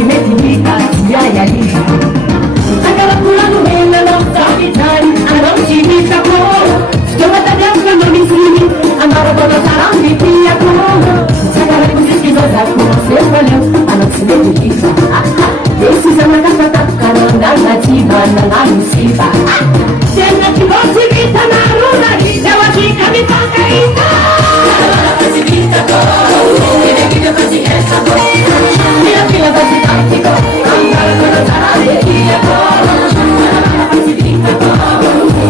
Simetrika, yaya lisa. Agora pulando renda, não sabe dar, a não te vista com. Estou até dentro, não me ensine, agora vou dançar a minha com. Agora que você quiser usar com você, valeu, a não se metrika. Precisa na capa, tá caramba, nativa, na lucifa. Cena que você grita na luna, eu aqui que me toca e tá. Você grita com, ele que eu faço essa voz. Minha filha vai se dar, ficou. Agora quando eu tá na alegria, você grita com,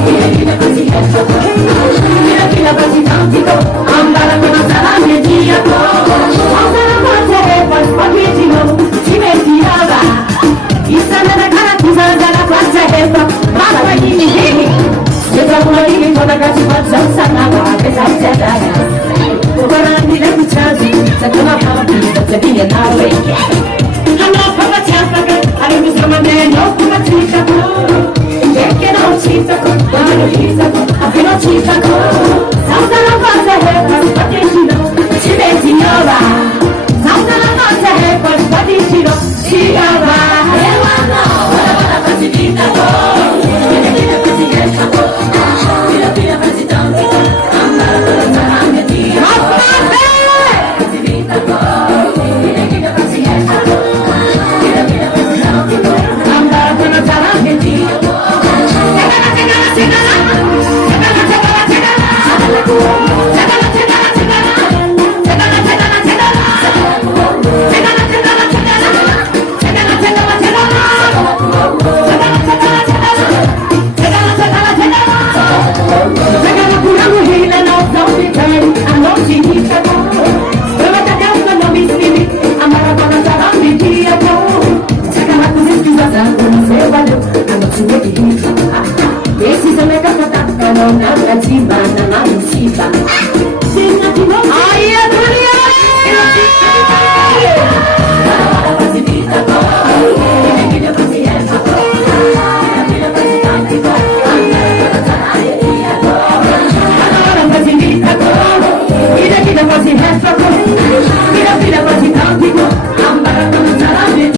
ele que eu faço essa voz. Minha filha vai se dar, ficou. Agora quando eu tá na alegria, agora você pode de novo, se metiava. Isso é na cara, pisando na classe, é refa. Mata vai de mim. Eu trago uma linha toda gratificação, sanava, apesar de ser daga. Agora me lembro de chance, você tá na fala, você vinha na lei. Não pode te apagar, a ilusão é melhor que uma tita com. É que não te sacou, não te sacou, a filha te sacou. Salsa na face, refa, pode de novo, se metiava. Salsa na face, refa, pode de novo, se gava. Eu não, ela vai se grita com. Precisa me catar, não, não, não, não, não, não, não, não,